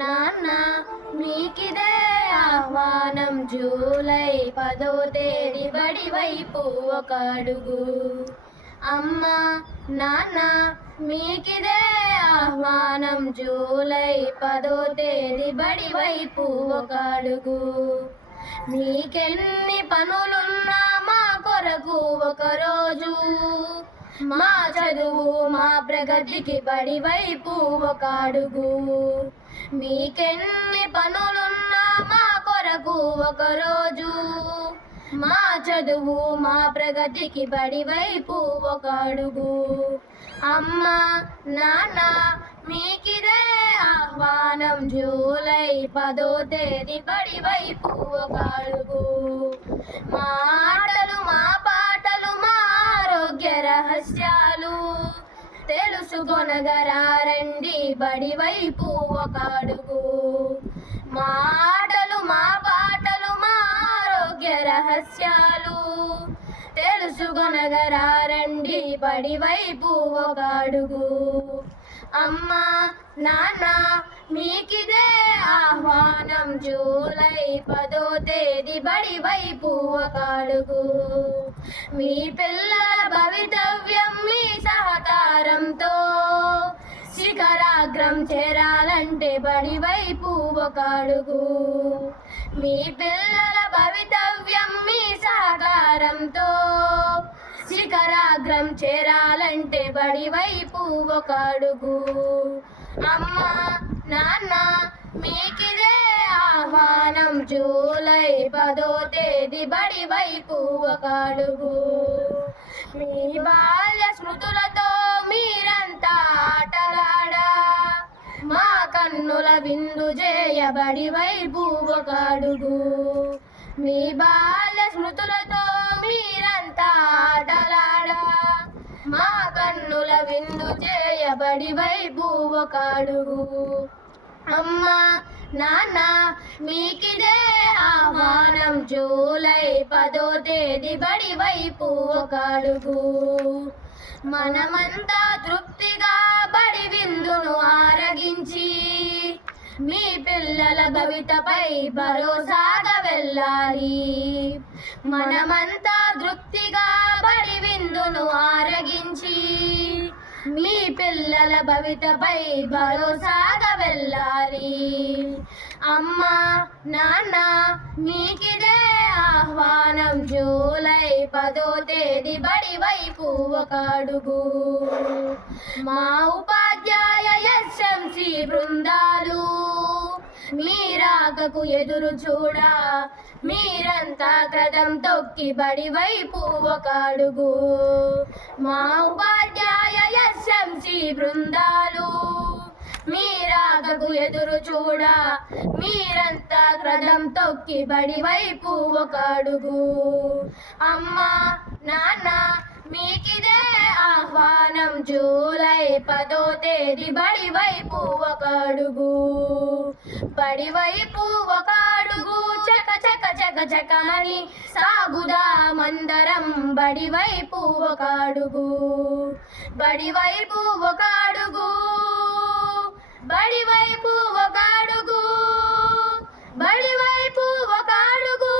నాన్న మీకిదే ఆహ్వానం, జూలై 10వ తేదీ బడి వైపు ఒక అడుగు. అమ్మా నాన్న మీకిదే ఆహ్వానం, జూలై 10వ తేదీ బడి వైపు ఒక అడుగు. మీకెన్ని పనులున్నా మా కొరకు ఒకరోజు, మా చదువు మా ప్రగతికి బడి వైపు ఒక అడుగు. మీకెన్ని పనులున్నా మా కొరకు ఒకరోజు, మా చదువు మా ప్రగతికి బడి వైపు ఒక అడుగు. అమ్మా నాన్న మీకిదే ఆహ్వానం, జూలై 10వ తేదీ బడి వైపు ఒక అడుగు. మా ఆటలు మా పాటలు మా ఆరోగ్య రహస్యాలు తెలుసుకొనగరారండి బడి వైపు ఒక అడుగు. మా ఆటలు మా పాటలు మా ఆరోగ్య రహస్యాలు తెలుసుకొనగరారండి బడి వైపు ఒక అడుగు. అమ్మా నాన్న మీకిదే ఆహ్వానం, జూలై 10వ తేదీ బడి వైపు ఒక అడుగు. మీ పిల్లల భవితవ్యం మీ సహకారంతో శిఖరాగ్రం చేరాలంటే బడి వైపు ఒక అడుగు. మీ పిల్లల భవితవ్యం మీ సహకారంతో శిఖరాగ్రం చేరాలంటే బడి వైపు ఒక అడుగు. అమ్మా నాన్న మీకిదే ఆహ్వానం, జూలై 10వ తేదీ బడి వైపు ఒక అడుగు. మీ బాల్య స్మృతులతో మీరంతా ఆటలాడా మా కన్నుల విందు చేయబడి వైపు ఒక అడుగు. మీ బాల్య స్మృతులతో మీరంతా ఆటలాడా మా కన్నుల విందు చేయబడి వైపు ఒక అడుగు. అమ్మా నాన్న మీకిదే ఆహ్వానం, జూలై 10వ తేదీ బడి వైపు ఒక అడుగు. మనమంతా తృప్తిగా బడి విందును ఆరగించి మీ పిల్లల భవితపై భరోసాగా వెళ్ళాలి. మనమంతా తృప్తిగా బడి విందును ఆరగించి మీ పిల్లల భవితపై భరోసాగా వెళ్ళాలి. అమ్మా నాన్న మీకిదే ఆహ్వానం, జూలై 10వ తేదీ బడి వైపు ఒక అడుగు. మా ఉపాధ్యాయ ఎస్ఎంసి బృందాలు మీరాకకు ఎదురు చూడా మీరంతా కదం తొక్కి బడి వైపు ఒక అడుగు. మా ఉపాధ్యాయ ఎస్ఎంసి బృందాలు మీరాకకు ఎదురు చూడా మీరంతా కదం తొక్కి బడి వైపు ఒక అడుగు. అమ్మా నాన్న మీకిదే ఆహ్వానం, జూలై 10వ తేదీ బడి వైపు ఒక అడుగు. బడి వైపు ఒక అడుగు, చక చక చక చకమని సాగుదామందరం బడి వైపు ఒక అడుగు. బడి వైపు ఒక అడుగు, బడి వైపు ఒక అడుగు, బడి వైపు ఒక అడుగు.